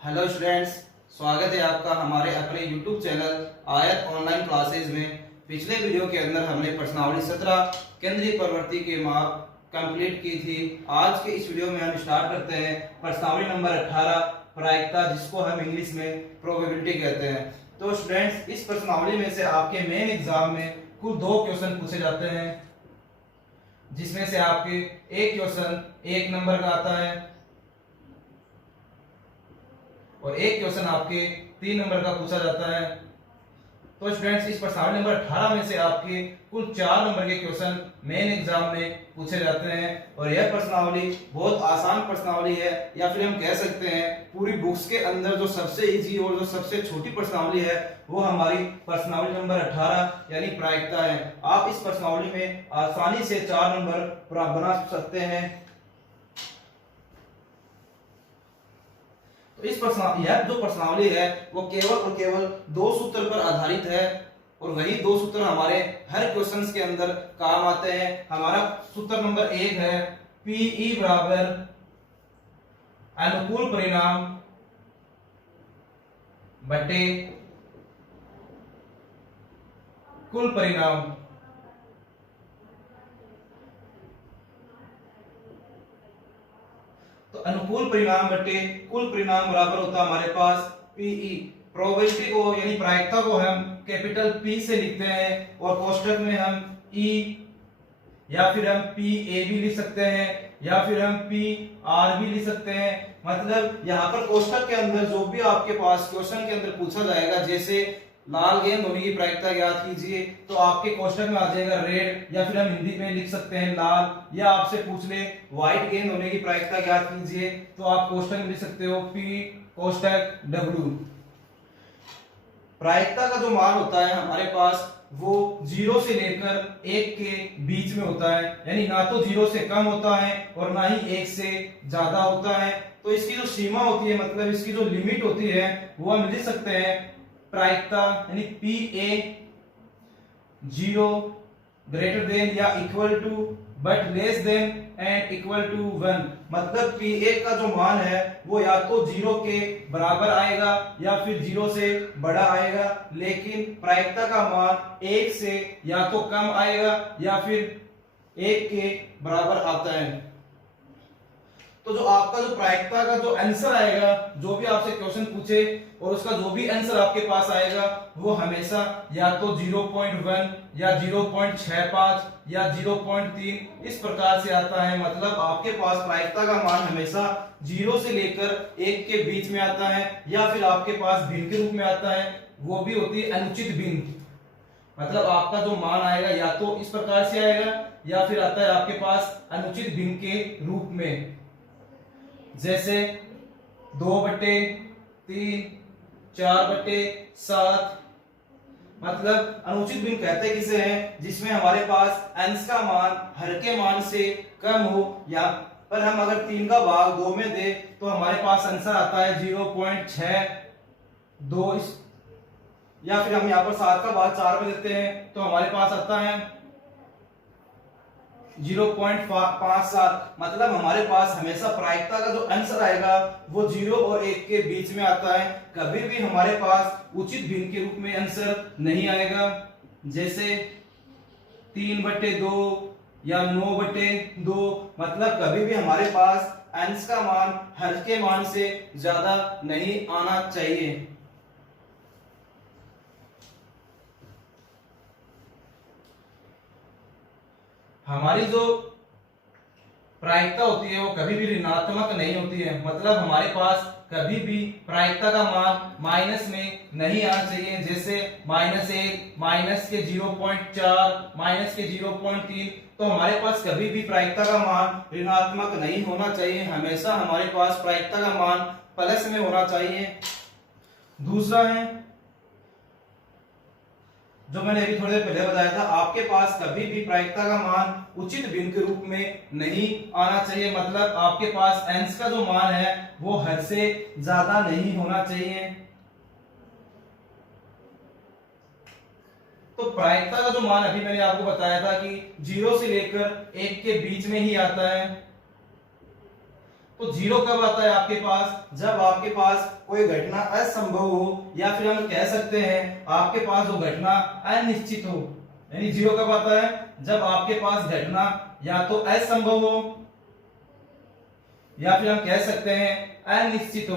Hello students, स्वागत है आपका हमारे अपने YouTube चैनल आयत ऑनलाइन क्लासेज में। पिछले वीडियो के अंदर हमने प्रश्नावली 17 केंद्रीय प्रवृत्ति के माप कंप्लीट की थी। आज के इस वीडियो में हम स्टार्ट करते हैं प्रश्नावली नंबर 18 प्रायिकता, जिसको हम इंग्लिश में प्रोबेबिलिटी कहते हैं। तो स्टूडेंट्स, इस प्रश्नावली में से आपके मेन एग्जाम में कुल 2 क्वेश्चन पूछे जाते हैं, जिसमें से आपके एक क्वेश्चन 1 नंबर का आता है और एक क्वेश्चन आपके 3 नंबर का पूछा जाता है। तो स्टूडेंट्स, इस प्रश्नावली नंबर 18 में से आपके कुल 4 नंबर के क्वेश्चन मेन एग्जाम में पूछे जाते हैं और यह प्रश्नावली बहुत आसान प्रश्नावली है, या फिर हम कह सकते हैं पूरी बुक्स के अंदर जो सबसे इजी और जो सबसे छोटी प्रश्नावली है वो हमारी प्रश्नावली नंबर 18 यानी प्रायिकता है। आप इस प्रश्नावली में आसानी से 4 नंबर बना सकते हैं। तो इस यह जो प्रश्नावली है वो केवल और केवल 2 सूत्र पर आधारित है और वही 2 सूत्र हमारे हर क्वेश्चंस के अंदर काम आते हैं। हमारा सूत्र नंबर 1 है पीई बराबर अनुकूल परिणाम बटे कुल परिणाम। तो अनुकूल परिणाम बटे कुल परिणाम बराबर होता है हमारे पास पीई। प्रोबेबिलिटी को यानी प्रायिकता को हम कैपिटल पी से लिखते हैं और कोष्ठक में हम ई या फिर हम पी ए भी लिख सकते हैं या फिर हम पी आर भी लिख सकते हैं। मतलब यहाँ पर कोष्ठक के अंदर जो भी आपके पास क्वेश्चन के अंदर पूछा जाएगा, जैसे लाल गेंद होने की प्रायिकता ज्ञात कीजिए, तो आपके क्वेश्चन में आ जाएगा रेड, या फिर हम हिंदी में लिख सकते हैं लाल, या आपसे पूछ ले व्हाइट गेंद होने की प्रायिकता ज्ञात कीजिए, तो आप क्वेश्चन में लिख सकते हो पी कोष्ठक डब्ल्यू। प्रायिकता का जो मान होता है हमारे पास वो 0 से लेकर 1 के बीच में होता है, यानी ना तो 0 से कम होता है और ना ही 1 से ज्यादा होता है। तो इसकी जो सीमा होती है, मतलब इसकी जो लिमिट होती है, वो हम लिख सकते हैं प्रायिकता यानी पी ए 0 ग्रेटर देन या equal to but less than and equal to 1। मतलब पी ए का जो मान है वो या तो 0 के बराबर आएगा या फिर 0 से बड़ा आएगा, लेकिन प्रायिकता का मान 1 से या तो कम आएगा या फिर 1 के बराबर आता है। तो जो आपका जो प्रायिकता का जो आंसर आएगा, जो भी आपसे क्वेश्चन पूछे और उसका जो भी आंसर आपके पास आएगा वो हमेशा या तो 0.1 या 0.65 या 0.3 इस प्रकार से आता है। मतलब आपके पास प्रायिकता का मान हमेशा 0 से लेकर 1 के बीच में आता है, या फिर आपके पास भिन्न के रूप में आता है, वो भी होती है अनुचित भिन्न। मतलब आपका जो मान आएगा या तो इस प्रकार से आएगा या फिर आता है आपके पास अनुचित भिन्न के रूप में, जैसे 2/3, 4/7। मतलब अनुचित भिन्न कहते हैं किसे हैं, जिसमें हमारे पास अंश का मान हर के मान से कम हो, या पर हम अगर 3 का भाग 2 में दे तो हमारे पास आंसर आता है 0.62, या फिर हम यहाँ पर 7 का भाग 4 में देते हैं तो हमारे पास आता है 0.57। मतलब हमारे पास हमेशा प्रायिकता का जो आंसर आएगा वो 0 और 1 के बीच में आता है। कभी भी हमारे पास उचित भिन्न के रूप में आंसर नहीं आएगा, जैसे 3/2 या 9/2। मतलब कभी भी हमारे पास अंश का मान हर के मान से ज्यादा नहीं आना चाहिए। हमारी जो प्रायिकता होती है वो कभी भी ऋणात्मक नहीं होती है। मतलब हमारे पास कभी भी प्रायिकता का मान माइनस में नहीं आना चाहिए, जैसे -1, माइनस के 0.4, माइनस के 0.3। तो हमारे पास कभी भी प्रायिकता का मान ऋणात्मक नहीं होना चाहिए, हमेशा हमारे पास प्रायिकता का मान प्लस में होना चाहिए। दूसरा है जो मैंने अभी थोड़ी देर पहले बताया था, आपके पास कभी भी प्रायिकता का मान उचित भिन्न के रूप में नहीं आना चाहिए। मतलब आपके पास अंश का जो मान है वो हद से ज्यादा नहीं होना चाहिए। तो प्रायिकता का जो मान अभी मैंने आपको बताया था कि 0 से लेकर 1 के बीच में ही आता है। तो जीरो कब आता है आपके पास? जब आपके पास कोई घटना असंभव हो, या फिर हम कह सकते हैं आपके पास जो घटना अनिश्चित हो। यानी जीरो कब आता है? जब आपके पास घटना या तो असंभव हो या फिर हम कह सकते हैं अनिश्चित हो।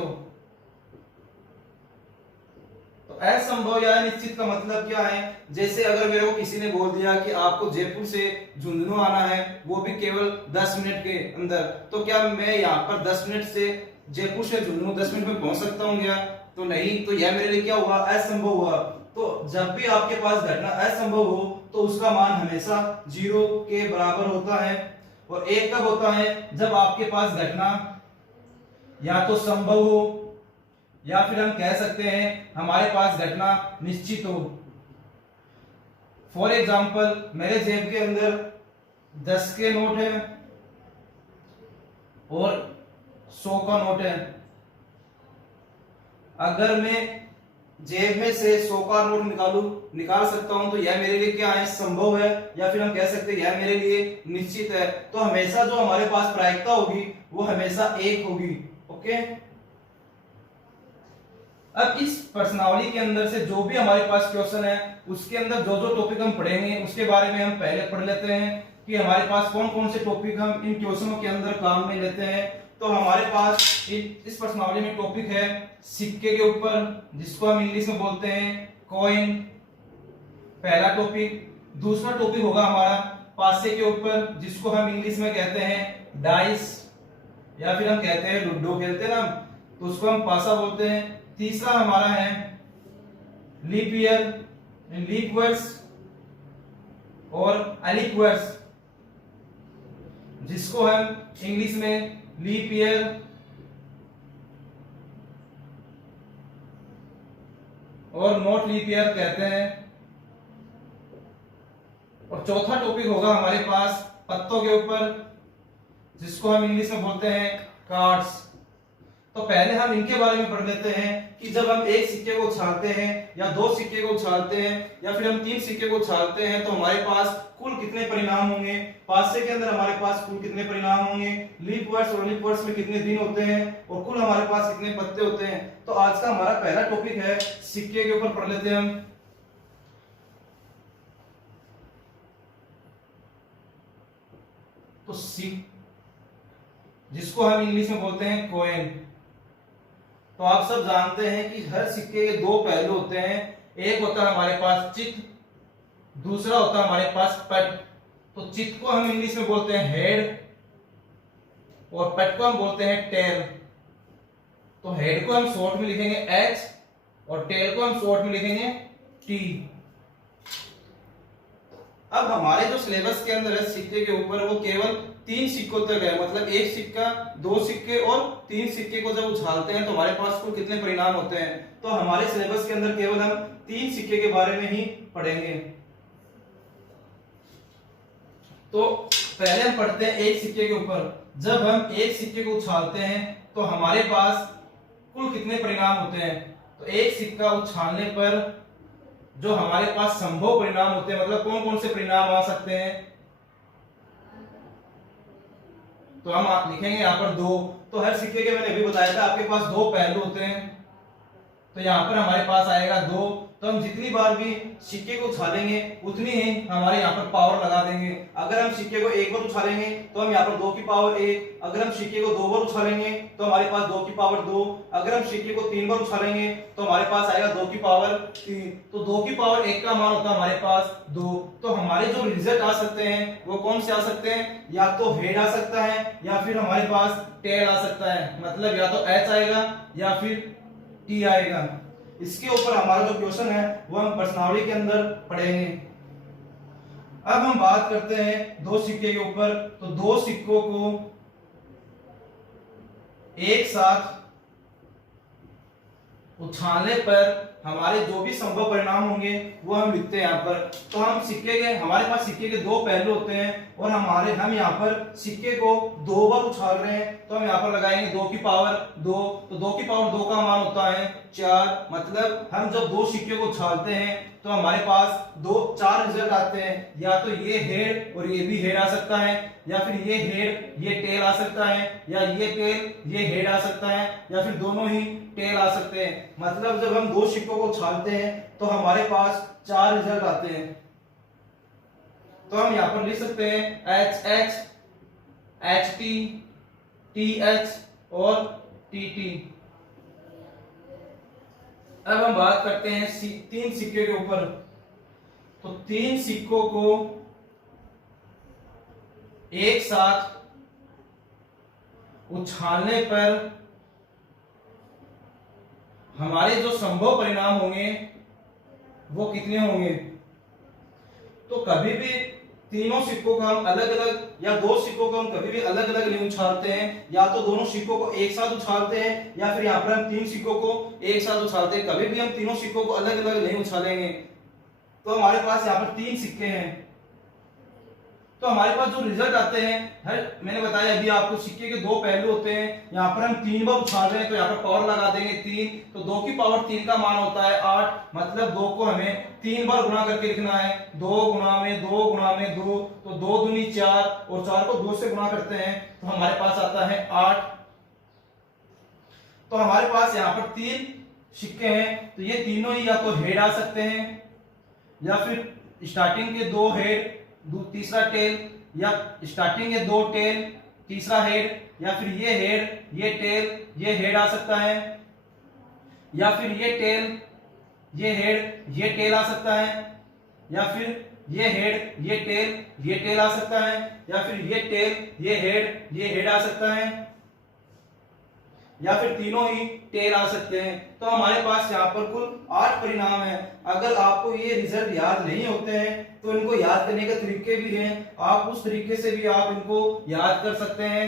तो असंभव या अनिश्चित का मतलब क्या है? जैसे अगर मेरे को किसी ने बोल दिया कि आपको जयपुर से झुंझुनू आना है, वो भी केवल 10 मिनट के अंदर, तो क्या मैं यहाँ पर 10 मिनट से जयपुर से झुंझुनू 10 मिनट में पहुंच सकता हूँ क्या? तो नहीं। तो यह मेरे लिए क्या हुआ? असंभव हुआ। तो जब भी आपके पास घटना असंभव हो तो उसका मान हमेशा जीरो के बराबर होता है। और एक कब होता है? जब आपके पास घटना या तो संभव हो या फिर हम कह सकते हैं हमारे पास घटना निश्चित हो। फॉर एग्जाम्पल, मेरे जेब के अंदर 10 के नोट है और 100 का नोट है। अगर मैं जेब में से 100 का नोट निकाल सकता हूं, तो यह मेरे लिए क्या है? संभव है, या फिर हम कह सकते हैं यह मेरे लिए निश्चित है। तो हमेशा जो हमारे पास प्रायिकता होगी वो हमेशा 1 होगी। ओके। अब इस प्रश्नावली के अंदर से जो भी हमारे पास क्वेश्चन है, उसके अंदर जो जो टॉपिक हम पढ़ेंगे उसके बारे में हम पहले पढ़ लेते हैं कि हमारे पास कौन कौन से टॉपिक हम इन क्वेश्चनों के अंदर काम में लेते हैं। तो हमारे पास इस प्रश्नावली में टॉपिक है सिक्के के ऊपर, जिसको हम इंग्लिश में बोलते हैं कॉइन, पहला टॉपिक। दूसरा टॉपिक होगा हमारा पासे के ऊपर, जिसको हम इंग्लिश में कहते हैं डाइस, या फिर हम कहते हैं लूडो खेलते हैं ना, तो उसको हम पासा बोलते हैं। तीसरा हमारा है लीप ईयर, लीप वर्ड्स और एलिक वर्ड्स, जिसको हम इंग्लिश में लीप ईयर और नॉट लीप ईयर कहते हैं। और चौथा टॉपिक होगा हमारे पास पत्तों के ऊपर, जिसको हम इंग्लिश में बोलते हैं कार्ड्स। तो पहले हम इनके बारे में पढ़ लेते हैं कि जब हम एक सिक्के को उछालते हैं या 2 सिक्के को उछालते हैं या फिर हम 3 सिक्के को उछालते हैं, तो हमारे पास कुल कितने परिणाम होंगे। पासे के अंदर हमारे पास कुल कितने परिणाम होंगे, लीप वर्ड्स और लीप वर्ड्स में कितने दिन होते हैं, और कुल हमारे पास कितने पत्ते होते हैं। तो आज का हमारा पहला टॉपिक है सिक्के के ऊपर पढ़ लेते हैं हम। तो जिसको हम इंग्लिश में बोलते हैं कॉइन। तो आप सब जानते हैं कि हर सिक्के के 2 पहलू होते हैं। एक होता है हमारे पास चित्त, दूसरा होता है हमारे पास पट। तो चित्त को हम इंग्लिश में बोलते हैं हेड और पट को हम बोलते हैं टेल। तो हेड को हम शॉर्ट में लिखेंगे H और टेल को हम शॉर्ट में लिखेंगे T। अब हमारे जो सिलेबस के अंदर है सिक्के के ऊपर, वो केवल 3 सिक्कों तक है। मतलब एक सिक्का, 2 सिक्के और 3 सिक्के को जब उछालते हैं तो हमारे पास कुल कितने परिणाम होते हैं। तो हमारे सिलेबस के अंदर केवल हम 3 सिक्के के बारे में ही पढ़ेंगे। तो पहले हम पढ़ते हैं एक सिक्के के ऊपर। जब हम एक सिक्के को उछालते हैं तो हमारे पास कुल कितने परिणाम होते हैं। तो एक सिक्का उछालने पर जो हमारे पास संभव परिणाम होते हैं, मतलब कौन कौन से परिणाम आ सकते हैं, तो हम लिखेंगे यहाँ पर 2। तो हर सिक्के के मैंने अभी बताया था आपके पास 2 पहलू होते हैं, तो यहाँ पर हमारे पास आएगा 2। तो हम जितनी बार भी सिक्के को उछालेंगे उतनी ही हमारे यहाँ पर पावर लगा देंगे। अगर हम सिक्के को 1 बार उछालेंगे तो हम यहाँ पर 2 की पावर 1, अगर हम सिक्के को 2 बार उछालेंगे तो हमारे पास 2 की पावर 2, अगर हम सिक्के को 3 बार उछालेंगे तो हमारे पास आएगा 2 की पावर 3। तो 2 की पावर 1 का मान होता है हमारे पास 2। तो हमारे जो रिजल्ट आ सकते हैं वो कौन से आ सकते हैं, या तो हेड आ सकता है या फिर हमारे पास टेल आ सकता है। मतलब या तो H आएगा या फिर T आएगा। इसके ऊपर हमारा जो क्वेश्चन है वो हम प्रश्नावली के अंदर पढ़ेंगे। अब हम बात करते हैं 2 सिक्के के ऊपर। तो 2 सिक्कों को एक साथ उछालने पर हमारे जो भी संभव परिणाम होंगे वो हम लिखते हैं यहाँ पर। तो हम हमारे पास सिक्के के 2 पहलू होते हैं और हम यहाँ पर सिक्के को दो बार उछाल रहे हैं तो हम यहाँ पर लगाएंगे 2 की पावर 2, तो 2 की पावर 2 का मान होता है 4। मतलब हम जब दो सिक्के को उछालते हैं तो हमारे पास 4 रिजल्ट आते हैं, या तो ये हेड और ये भी हेड आ सकता है, या फिर ये हेड ये टेल आ सकता है, या ये टेल ये हेड आ सकता है, या फिर दोनों ही टेल आ सकते हैं। मतलब जब हम दो सिक्कों को उछालते हैं तो हमारे पास 4 रिजल्ट आते हैं। तो हम यहां पर लिख सकते हैं H H, H T H और टी टी। अब हम बात करते हैं 3 सिक्के के ऊपर। तो 3 सिक्कों को एक साथ उछालने पर हमारे जो संभव परिणाम होंगे वो कितने होंगे। तो कभी भी तीनों सिक्कों को हम अलग अलग, या दो सिक्कों को हम कभी भी अलग अलग नहीं उछालते हैं, या तो दोनों सिक्कों को एक साथ उछालते हैं, या फिर यहाँ पर हम 3 सिक्कों को एक साथ उछालते हैं। कभी भी हम तीनों सिक्कों को अलग अलग नहीं उछालेंगे। तो हमारे पास यहाँ पर 3 सिक्के हैं, तो हमारे पास जो रिजल्ट आते हैं, मैंने बताया अभी आपको, सिक्के के 2 पहलू होते हैं। यहाँ पर हम 3 बार उछाल रहे हैं तो यहाँ पर पावर लगा देंगे 3, तो 2 की पावर 3 का मान होता है 8। मतलब 2 को हमें 3 बार गुणा करके लिखना है, 2 गुणा में 2 गुणा में 2, तो 2 दूनी 4, और 4 को 2 से गुणा करते हैं तो हमारे पास आता है 8। तो हमारे पास यहाँ पर 3 सिक्के हैं, तो ये तीनों ही या तो हेड आ सकते हैं, या फिर स्टार्टिंग के 2 हेड तीसरा टेल, या स्टार्टिंग के 2 टेल तीसरा हेड, या फिर ये हेड ये टेल ये हेड आ सकता है, या फिर ये टेल ये हेड ये टेल आ सकता है, या फिर ये हेड ये टेल आ सकता है, या फिर ये टेल ये हेड आ सकता है, या फिर तीनों ही टेल आ सकते हैं। तो हमारे पास यहाँ पर कुल 8 परिणाम है। अगर आपको ये रिजल्ट याद नहीं होते हैं तो इनको याद करने के तरीके भी हैं, आप उस तरीके से भी आप इनको याद कर सकते हैं।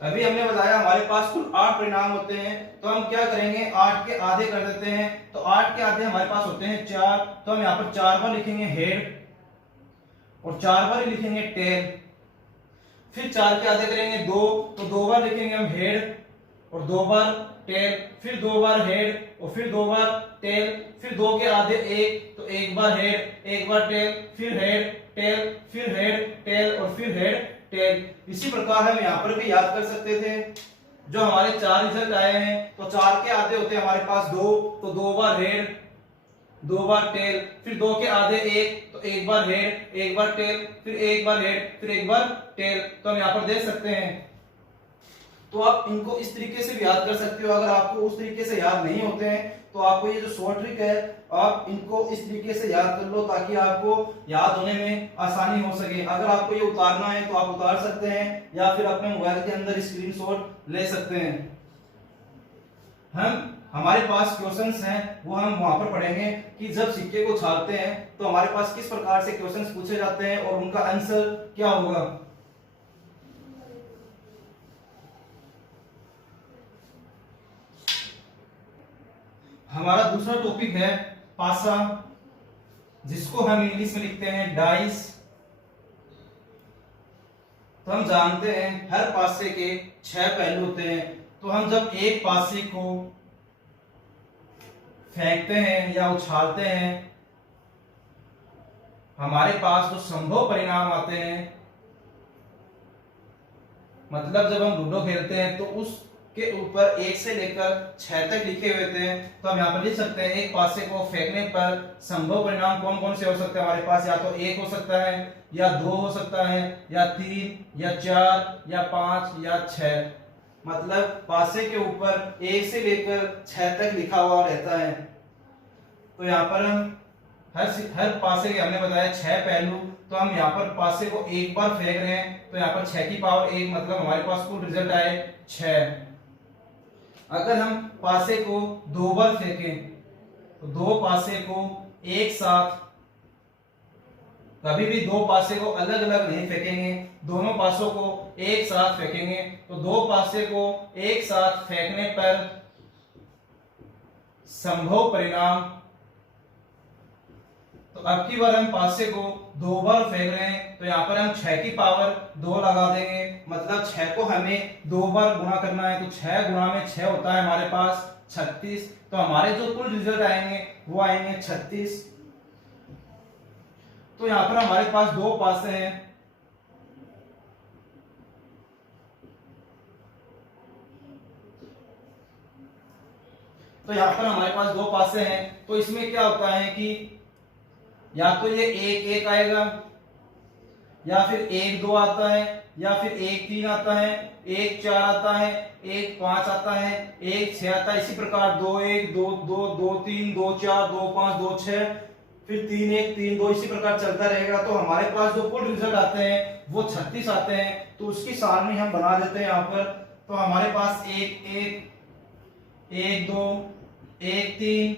अभी हमने बताया हमारे पास कुल 8 परिणाम होते हैं, तो हम क्या करेंगे, 8 के आधे कर देते हैं। तो 8 के आधे हमारे पास होते हैं 4, तो हम यहाँ पर 4 बार लिखेंगे हेड और 4 बार लिखेंगे टेल। फिर 4 के आधे करेंगे 2, तो 2 बार लिखेंगे हम हेड और 2 बार टेल, फिर 2 बार हेड और फिर 2 बार टेल, फिर 2 के आधे 1, तो 1 बार हेड 1 बार टेल, फिर हेड टेल, फिर हेड टेल और फिर हेड टेल। इसी प्रकार हम यहाँ पर भी याद कर सकते थे। जो हमारे 4 रिजल्ट आए हैं, तो 4 के आधे होते हैं हमारे पास 2, तो 2 बार हेड 2 बार टेल, फिर 2 के आधे 1, तो 1 बार हेड 1 बार टेल, फिर 1 बार हेड फिर 1 बार टेल। तो हम यहाँ पर देख सकते हैं। तो आप इनको इस तरीके से भी याद कर सकते हो। अगर आपको उस तरीके से याद नहीं होते हैं तो आपको ये जो शॉर्ट ट्रिक है आप इनको इस तरीके से याद कर लो, ताकि आपको याद होने में आसानी हो सके। अगर आपको ये उतारना है तो आप उतार सकते हैं, या फिर अपने मोबाइल के अंदर स्क्रीनशॉट ले सकते हैं। हमारे पास क्वेश्चंस हैं, वो हम वहां पर पढ़ेंगे कि जब सिक्के को उछालते हैं तो हमारे पास किस प्रकार से क्वेश्चंस पूछे जाते हैं और उनका आंसर क्या होगा। हमारा दूसरा टॉपिक है पासा, जिसको हम इंग्लिश में लिखते हैं डाइस। तो हम जानते हैं हर पासे के 6 पहलू होते हैं। तो हम जब एक पासे को फेंकते हैं या उछालते हैं, हमारे पास जो संभव परिणाम आते हैं, मतलब जब हम लूडो खेलते हैं तो उसके ऊपर 1 से लेकर 6 तक लिखे हुए थे। तो हम यहाँ पर लिख सकते हैं एक पासे को फेंकने पर संभव परिणाम कौन कौन से हो सकते हैं हमारे पास। या तो 1 हो सकता है, या 2 हो सकता है, या 3, या 4, या 5, या 6। मतलब पासे के ऊपर 1 से लेकर 6 तक लिखा हुआ रहता है। तो यहाँ पर हम हर पासे के हमने बताया 6 पहलू। तो हम यहाँ पर पासे को 1 बार फेंक रहे हैं, तो यहाँ पर 6 की पावर 1, मतलब हमारे पास कुल रिजल्ट आए 6। अगर हम पासे को 2 बार फेंकें तो 2 पासे को एक साथ, कभी भी 2 पासे को अलग अलग नहीं फेंकेंगे, दोनों पासों को एक साथ फेंकेंगे। तो 2 पासे को एक साथ फेंकने पर संभव परिणाम तो अब की बार हम पासे को 2 बार फेंक रहे हैं, तो यहाँ पर हम 6 की पावर 2 लगा देंगे, मतलब 6 को हमें 2 बार गुणा करना है, तो 6 गुणा में 6 होता है हमारे पास 36। तो हमारे जो कुल रिजल्ट आएंगे वो आएंगे 36। तो यहाँ पर हमारे पास 2 पासे हैं, तो यहाँ पर हमारे पास 2 पासे हैं। तो इसमें क्या होता है कि या तो ये 1 1 आएगा, या फिर 1 2 आता है, या फिर 1 3 आता है, 1 4 आता है, 1 5 आता है, 1 6 आता है। इसी प्रकार 2 1 2 2 2 3 2 4 2 5 2 6, फिर 3 1 3 2, इसी प्रकार चलता रहेगा। तो हमारे पास जो कुल रिजल्ट आते हैं वो 36 आते हैं। तो उसकी सारणी हम बना देते हैं यहाँ पर। तो हमारे पास 1 1 1 2 1 3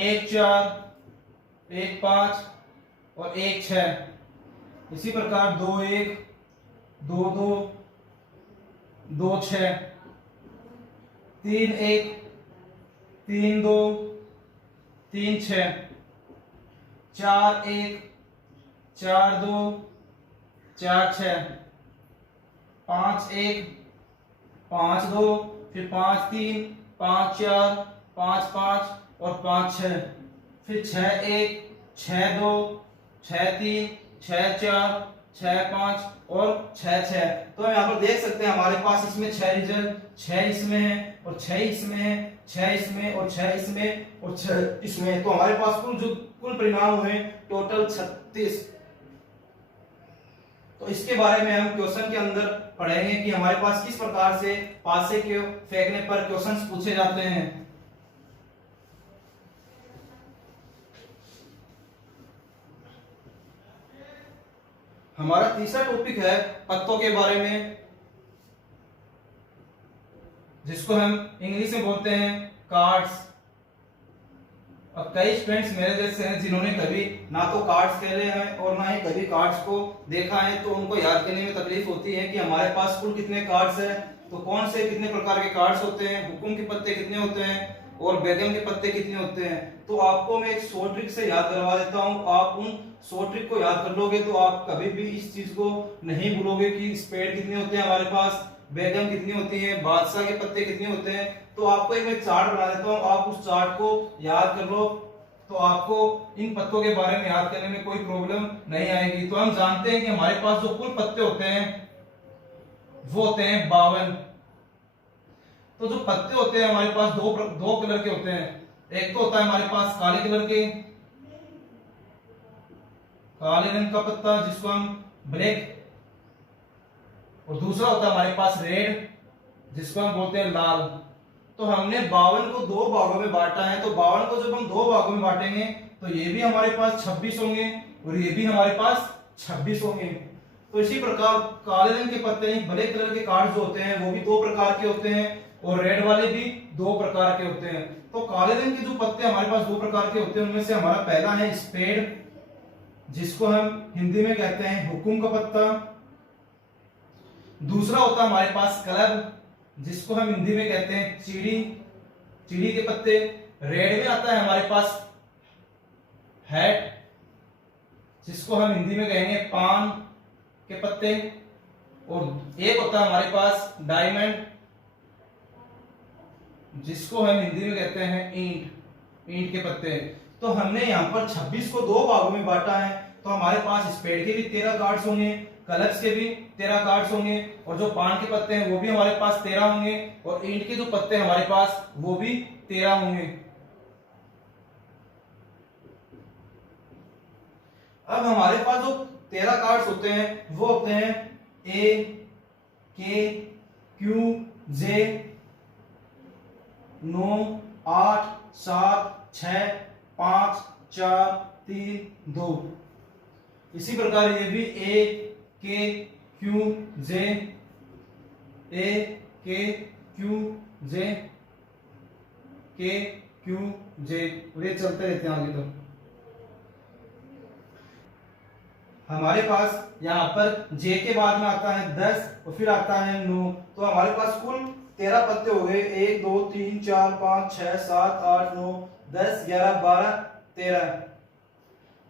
1 4 1 5 और 1 6। इसी प्रकार 2 1 2 2 2 6 3 1 3 2 3 6 4 1 4 2 4 6 5 1 5 2, फिर 5 3 5 4 5 5 और 5 6, फिर 6 1 6 2 6 3 6 4 6 5 और 6 6। तो हम यहाँ पर देख सकते हैं हमारे पास इसमें 6 रिजल्ट, 6 इसमें है और 6 इसमें है, 6 इसमें और 6 इसमें और 6 इसमें। तो हमारे पास कुल परिणाम हुए टोटल 36। तो इसके बारे में हम क्वेश्चन के अंदर पढ़ेंगे कि हमारे पास किस प्रकार से पासे के फेंकने पर क्वेश्चंस पूछे जाते हैं। हमारा तीसरा टॉपिक है पत्तों के बारे में, जिसको हम इंग्लिश में बोलते हैं कार्ड्स। अब कई स्टूडेंट्स मेरे जैसे हैं जिन्होंने कभी ना तो कार्ड्स खेले हैं और ना ही कभी कार्ड्स को देखा है, तो उनको याद करने में तकलीफ होती है कि हमारे पास कुल कितने कार्ड्स हैं, तो कौन से कितने प्रकार के कार्ड्स होते हैं, हुकुम के पत्ते कितने होते हैं और बेगम के पत्ते कितने होते हैं। तो आपको मैं एक शॉर्ट ट्रिक से याद करवा देता हूँ। आप उन शॉर्ट ट्रिक को याद कर लोगे तो आप कभी भी इस चीज को नहीं भूलोगे कि स्पेड कितने होते हैं हमारे पास, बेगम कितनी होती है, बादशाह के पत्ते कितने होते हैं। तो आपको एक मैं चार्ट बना देता हूँ, आप उस चार्ट को याद कर लो, तो आपको इन पत्तों के बारे में याद करने में कोई प्रॉब्लम नहीं आएगी। तो हम जानते हैं कि हमारे पास जो कुल पत्ते होते हैं वो होते हैं 52। तो जो पत्ते होते हैं हमारे पास दो कलर के होते हैं। एक तो होता है हमारे पास काले कलर के, काले रंग का पत्ता जिसको हम ब्लैक, और दूसरा होता है हमारे पास रेड जिसको हम बोलते हैं लाल। तो हमने 52 को 2 भागों में बांटा है। तो 52 को जब हम 2 भागों में बांटेंगे तो ये भी हमारे पास 26 होंगे और ये भी हमारे पास 26 होंगे। तो इसी प्रकार काले रंग के पत्ते ब्लैक कलर के कार्ड जो होते हैं वो भी 2 प्रकार के होते हैं और रेड वाले भी 2 प्रकार के होते हैं। तो काले रंग के जो पत्ते हमारे पास 2 प्रकार के होते हैं उनमें से हमारा पहला है स्पेड, जिसको हम हिंदी में कहते हैं हुकुम का पत्ता। दूसरा होता है हमारे पास क्लब, जिसको हम हिंदी में कहते हैं चिड़ी, चिड़ी के पत्ते। रेड में आता है हमारे पास हैट, जिसको हम हिंदी में कहेंगे पान के पत्ते। और एक होता है हमारे पास डायमंड, जिसको हम हिंदी में कहते हैं ईंट, ईंट के पत्ते। तो हमने यहाँ पर 26 को 2 भागों में बांटा है। तो हमारे पास स्पेड के भी 13 कार्ड्स होंगे, कलर्स के भी 13 कार्ड्स होंगे, और जो पान के पत्ते हैं वो भी हमारे पास 13 होंगे, और ईंट के जो पत्ते हैं हमारे पास वो भी 13 होंगे। अब हमारे पास जो 13 कार्ड्स होते हैं वो होते हैं ए, के, क्यू, जे, 9 8 7 6 5 4 3 2। इसी प्रकार ये भी ए, के, क्यू, जे, ए, के, क्यू, जे, के, क्यू, जे, ये चलते रहते हैं आगे। तो हमारे पास यहाँ पर जे के बाद में आता है 10 और फिर आता है 9। तो हमारे पास कुल 13 पत्ते हो गए, 1 2 3 4 5 6 7 8 9 10 11 12 13।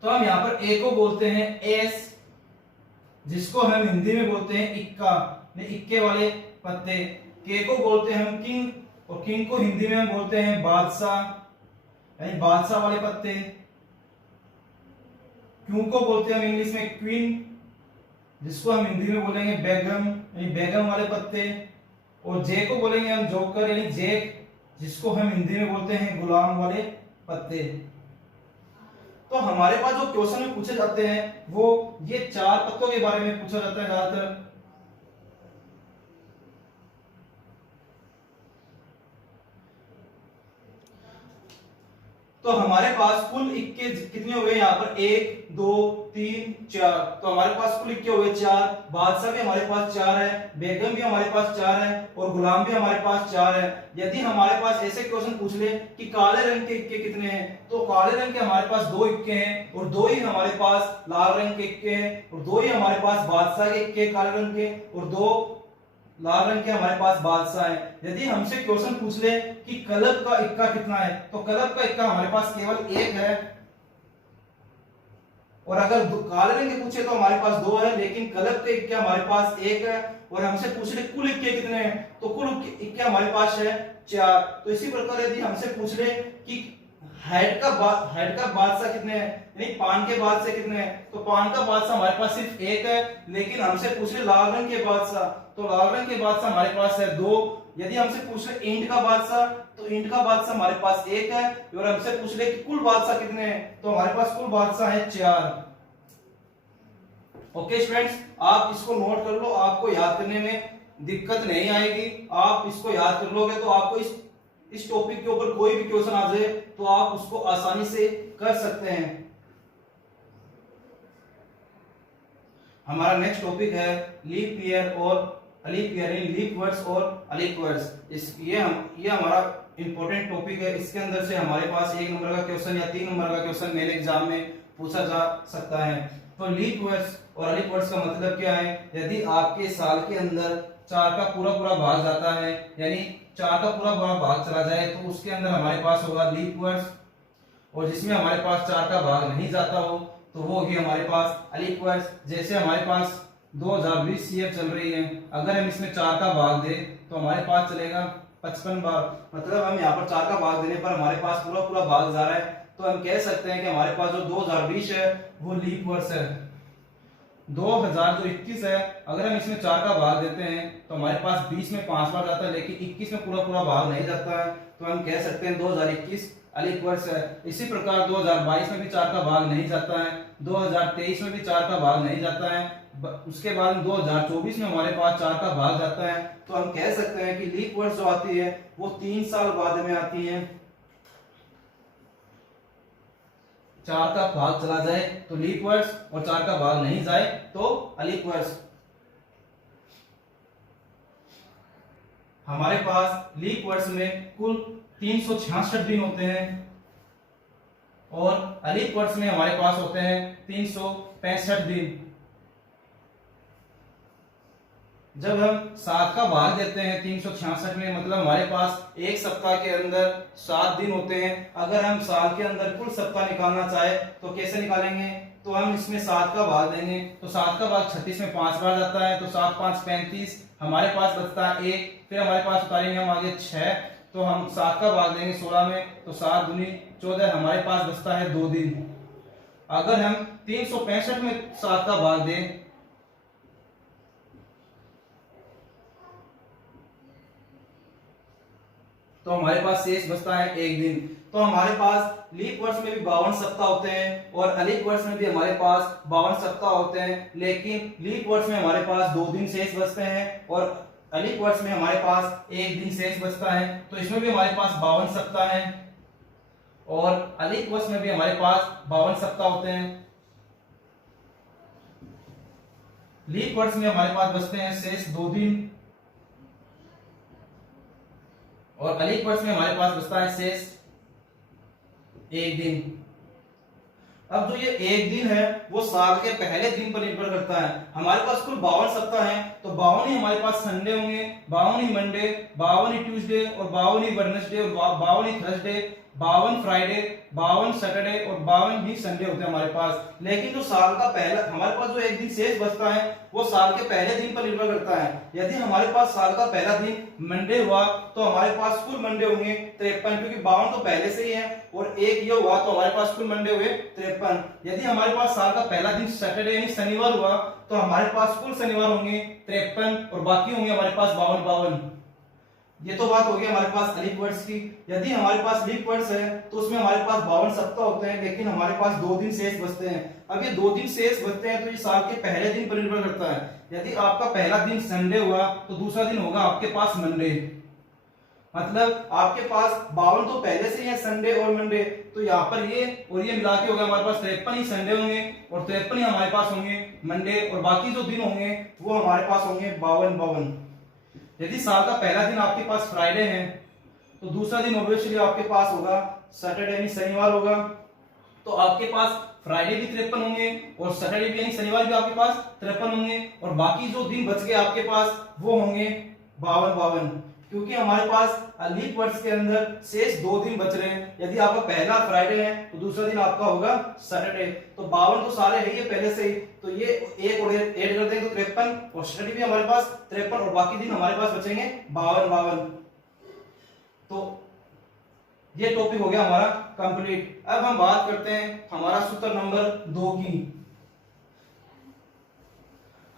तो हम यहाँ पर ए को बोलते हैं एस, जिसको हम हिंदी में बोलते हैं इक्का, इक्के वाले पत्ते। के को बोलते हैं हम किंग, और किंग को हिंदी में हम बोलते हैं बादशाह, यानी बादशाह वाले पत्ते। क्यू को बोलते हैं हम इंग्लिश में क्वीन, जिसको हम हिंदी में बोलेंगे बेगम, यानी बेगम वाले पत्ते। और जे को बोलेंगे हम जोकर, यानी जेक, जिसको हम हिंदी में बोलते हैं गुलाम वाले पत्ते। तो हमारे पास जो क्वेश्चन में पूछे जाते हैं वो ये 4 पत्तों के बारे में पूछा जाता है ज्यादातर। तो हमारे पास कुल इक्के कितने हो गए यहाँ पर, 1 2 3 4। तो हमारे पास कुल इक्के हो गए 4। बादशाह भी हमारे पास 4 है, बेगम भी हमारे पास 4 है, और गुलाम भी हमारे पास 4 है। यदि हमारे पास ऐसे क्वेश्चन पूछ ले कि काले रंग के इक्के कितने हैं, तो काले रंग के हमारे पास 2 इक्के हैं, और 2 ही हमारे पास लाल रंग के इक्के हैं, और 2 ही हमारे पास बादशाह के इक्के काले रंग के, और 2 लाल रंग के हमारे पास बादशाह है। यदि हमसे क्वेश्चन पूछ ले कि कलब का इक्का कितना है, तो कलब का इक्का हमारे पास केवल 1 है। और अगर काले रंग के पूछे तो हमारे पास 2 है, लेकिन कलब के इक्के हमारे पास 1 है। और हमसे पूछ ले कुल इक्के कितने हैं, तो कुल इक्के हमारे पास है 4। तो इसी प्रकार यदि हमसे पूछ ले कि हेड का बादशाह कितने हैं, यानी पान के बादशाह कितने हैं, तो पान का बादशाह हमारे पास सिर्फ 1 है। लेकिन हमसे पूछ ले लाल रंग के बादशाह, तो लाल रंग के बादशाह हमारे पास है 2। यदि हमसे पूछ ले ईंट का बादशाह, तो ईंट का बादशाह हमारे पास 1 है। और हमसे पूछ ले कि कुल बादशाह कितने हैं, तो हमारे पास कुल बादशाह है 4। ओके स्टूडेंट्स, आप इसको नोट कर लो, आपको याद करने में दिक्कत नहीं आएगी। आप इसको याद कर लोगे तो आपको इस टॉपिक के ऊपर कोई भी क्वेश्चन आ जाए तो आप उसको आसानी से कर सकते हैं। हमारा नेक्स्ट टॉपिक है लीप ईयर और अलीप ईयर, लीप वर्ड्स और अलीप वर्ड्स। ये हमारा इंपॉर्टेंट टॉपिक है। इसके अंदर से हमारे पास 1 नंबर का क्वेश्चन या 3 नंबर का क्वेश्चन मेरे एग्जाम में पूछा जा सकता है। तो लीप वर्ड्स और अलीप वर्ड्स का मतलब क्या है, यदि आपके साल के अंदर 4 का पूरा भाग जाता है, यानी 4 का पूरा भाग चला जाए, तो उसके अंदर हमारे पास होगा लीप वर्ड्स। और जिसमें हमारे पास 4 का भाग नहीं जाता हो तो वो होगी हमारे पास अलीप वर्ड्स। जैसे हमारे पास 2020 सीएफ चल रही है, अगर हम इसमें 4 का भाग दें तो हमारे पास चलेगा 55 बार, मतलब हम यहाँ पर 4 का भाग देने पर हमारे पास पूरा भाग जा रहा है। तो हम कह सकते हैं कि हमारे पास जो 2020 है वो लीप वर्ष है। 2021 है, अगर हम इसमें 4 का भाग देते हैं तो हमारे पास 20 में 5 बार जाता है, लेकिन 21 में पूरा भाग नहीं जाता है, तो हम कह सकते हैं 2021 अलीप वर्ष है। इसी प्रकार 2022 में भी 4 का भाग नहीं जाता है, 2023 में भी 4 का भाग नहीं जाता है, उसके बाद 2024 में हमारे पास 4 का भाग जाता है। तो हम कह सकते हैं कि लीप वर्ष जो आती है वो 3 साल बाद में आती है। 4 का भाग चला जाए तो लीप वर्ष, और 4 का भाग नहीं जाए तो अलीप वर्ष। हमारे पास लीप वर्ष में कुल 366 दिन होते हैं, और अलीप वर्ष में हमारे पास होते हैं 365 दिन। जब हम 7 का भाग देते हैं 366 में, मतलब हमारे पास एक सप्ताह के अंदर 7 दिन होते हैं। अगर हम साल के अंदर कुल सप्ताह निकालना चाहे तो कैसे निकालेंगे, तो हम इसमें 7 का भाग देंगे, तो 7 का भाग 36 में 5 बार जाता है, तो 7 5 35, हमारे पास बचता है 1। फिर हमारे पास उतारेंगे हम आगे 6, तो हम 7 का भाग देंगे 16 में, तो 7 दूनी 14, हमारे पास बचता है 2 दिन। अगर हम 365 में 7 का भाग दें तो हमारे पास शेष बचता है 1 दिन। तो हमारे पास लीप वर्ष में भी 52 सप्ताह होते हैं, और अलीप वर्ष में भी हमारे पास 52 सप्ताह होते हैं, लेकिन लीप वर्ष में हमारे पास 2 दिन शेष बचते हैं, और अलीप वर्ष में हमारे पास 1 दिन शेष बचता है। तो इसमें भी हमारे पास 52 सप्ताह हैं, और अलीप वर्ष में भी हमारे पास 52 सप्ताह होते हैं। लीप वर्ष में हमारे पास बचते हैं शेष 2 दिन, और अलीप वर्ष में हमारे पास बचता है शेष 1 दिन। अब जो ये एक दिन है वो साल के पहले दिन पर निर्भर करता है। हमारे पास कुल 52 सप्ताह हैं, तो 52 ही हमारे पास संडे होंगे, 52 ही मंडे, 52 ही ट्यूसडे और 52 ही वेडनेसडे और 52 ही थर्सडे, 52 फ्राइडे, 52 सैटरडे और 52 ही संडे होते हैं हमारे पास। लेकिन जो साल का पहला हमारे पास जो एक दिन शेष बचता है वो साल के पहले दिन पर निर्भर करता है। यदि हमारे पास साल का पहला दिन मंडे हुआ तो हमारे पास कुल मंडे होंगे 53, क्योंकि 52 तो पहले से ही है और एक ये हुआ तो हमारे पास कुल मंडे हुए 53। यदि हमारे पास साल का पहला दिन सैटरडे यानी शनिवार हुआ तो हमारे पास कुल शनिवार होंगे 53 और बाकी होंगे हमारे पास 52। ये तो बात हो गई हमारे पास लीप वर्ड्स की। यदि हमारे पास लीप वर्ड्स है तो उसमें हमारे पास 52 सप्ताह होते हैं, लेकिन हमारे पास 2 दिन शेष बचते हैं। अब ये 2 दिन शेष बचते हैं तो ये साल के पहले दिन पर निर्भर करता है। यदि आपका पहला दिन संडे हुआ तो दूसरा दिन होगा आपके पास मंडे। मतलब आपके पास 52 तो पहले से ही है संडे और मंडे, तो यहाँ पर ये और ये मिला के होगा हमारे पास 53 ही संडे होंगे और 53 ही हमारे पास होंगे मंडे, और बाकी जो दिन होंगे वो हमारे पास होंगे 52। यदि साल का पहला दिन आपके पास फ्राइडे है तो दूसरा दिन ऑब्वियसली आपके पास होगा सैटरडे यानी शनिवार होगा, तो आपके पास फ्राइडे भी 53 होंगे और सैटरडे भी यानी शनिवार भी आपके पास 53 होंगे, और बाकी जो दिन बच गए आपके पास वो होंगे 52। क्योंकि हमारे पास लीप वर्ड्स के अंदर शेष 2 दिन बच रहे हैं। यदि आपका पहला फ्राइडे है तो दूसरा दिन आपका होगा सैटरडे, तो 52 तो सारे है ये पहले से ही, तो ये एक और ऐड कर देंगे तो 53, और सैटरडे भी हमारे पास 53 और बाकी दिन हमारे पास बचेंगे 52। तो ये टॉपिक हो गया हमारा कंप्लीट। अब हम बात करते हैं हमारा सूत्र नंबर 2 की।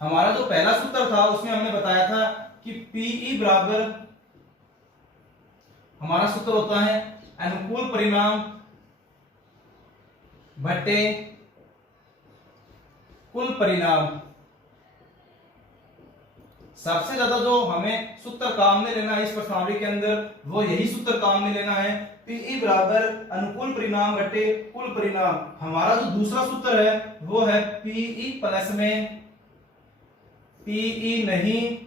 हमारा जो पहला सूत्र था उसमें हमने बताया था कि पीई बराबर, हमारा सूत्र होता है अनुकूल परिणाम बटे कुल परिणाम। सबसे ज्यादा जो हमें सूत्र काम में लेना है इस प्रश्नावली के अंदर वो यही सूत्र काम में लेना है, पीई बराबर अनुकूल परिणाम बटे कुल परिणाम। हमारा जो दूसरा सूत्र है वो है पीई प्लस में पीई नहीं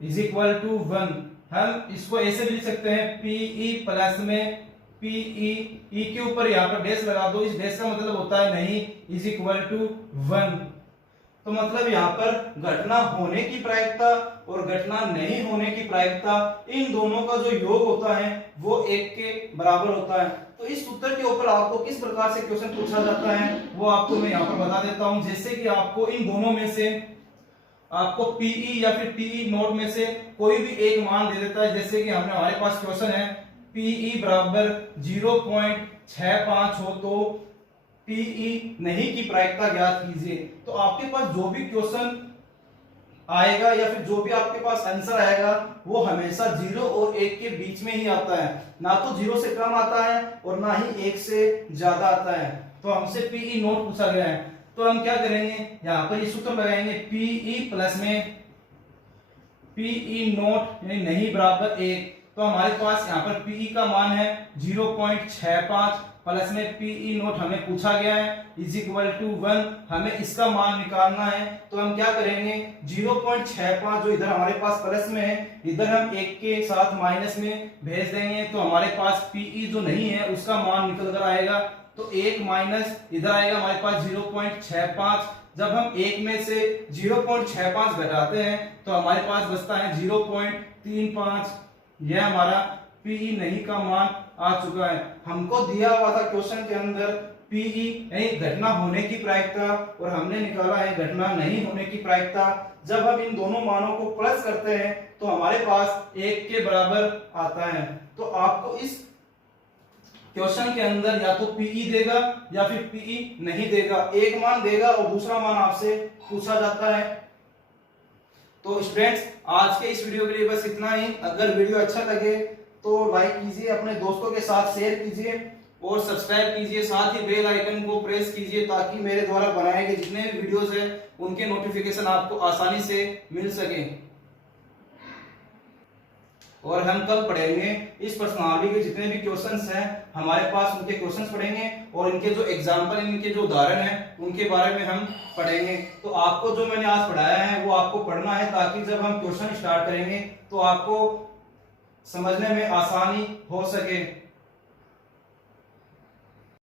इज इक्वल टू 1। हम इसको ऐसे भी लिख सकते हैं पीई प्लस में पीई, ई के ऊपर यहाँ पर डैश लगा दो, इस डैश का मतलब होता है नहीं इज इक्वल टू 1। तो मतलब यहाँ पर घटना होने की प्रायिकता और घटना नहीं होने की प्रायिकता, इन दोनों का जो योग होता है वो 1 के बराबर होता है। तो इस सूत्र के ऊपर आपको किस प्रकार से क्वेश्चन पूछा जाता है वो आपको मैं यहाँ पर बता देता हूँ। जैसे कि आपको इन दोनों में से आपको पीई या फिर पीई नोट में से कोई भी एक मान दे देता है। जैसे कि हमने हमारे पास क्वेश्चन है पीई बराबर 0.65 हो तो पीई नहीं की प्रायिकता ज्ञात कीजिए। तो आपके पास जो भी क्वेश्चन आएगा या फिर जो भी आपके पास आंसर आएगा वो हमेशा 0 और 1 के बीच में ही आता है, ना तो 0 से कम आता है और ना ही 1 से ज्यादा आता है। तो हमसे पीई नोट पूछा गया है तो हम क्या करेंगे, यहाँ पर ये सूत्र लगाएंगे पीई प्लस में पीई नोट यानी नहीं बराबर 1। तो हमारे पास यहाँ पर पीई का मान है 0.65 प्लस में पीई नोट हमें पूछा गया है इज इक्वल टू 1। हमें इसका मान निकालना है तो हम क्या करेंगे 0.65 जो इधर हमारे पास प्लस में है इधर हम 1 के साथ माइनस में भेज देंगे, तो हमारे पास पीई जो नहीं है उसका मान निकल कर आएगा। तो 1 माइनस इधर आएगा हमारे पास 0.65। जब हम 1 में से 0.65 घटाते हैं तो हमारे पास बचता है 0.35। यह हमारा पीई नहीं का मान आ चुका है। हमको दिया हुआ था क्वेश्चन के अंदर पीई यानी घटना होने की प्रायिकता और हमने निकाला है घटना नहीं होने की प्रायिकता। जब हम इन दोनों मानों को प्लस करते हैं तो हमारे पास 1 के बराबर आता है। तो आपको इस क्वेश्चन के अंदर या तो पीई देगा या फिर पीई नहीं देगा, एक मान देगा और दूसरा मान आपसे पूछा जाता है। तो स्टूडेंट्स आज के इस वीडियो के लिए बस इतना ही। अगर वीडियो अच्छा लगे तो लाइक कीजिए, अपने दोस्तों के साथ शेयर कीजिए और सब्सक्राइब कीजिए, साथ ही बेल आइकन को प्रेस कीजिए ताकि मेरे द्वारा बनाए गए जितने भी वीडियोस हैं उनके नोटिफिकेशन आपको आसानी से मिल सके। और हम कल पढ़ेंगे इस प्रश्नावली के जितने भी क्वेश्चंस हैं हमारे पास उनके क्वेश्चंस पढ़ेंगे और इनके जो एग्जाम्पल इनके जो उदाहरण हैं उनके बारे में हम पढ़ेंगे। तो आपको जो मैंने आज पढ़ाया है वो आपको पढ़ना है ताकि जब हम क्वेश्चन स्टार्ट करेंगे तो आपको समझने में आसानी हो सके।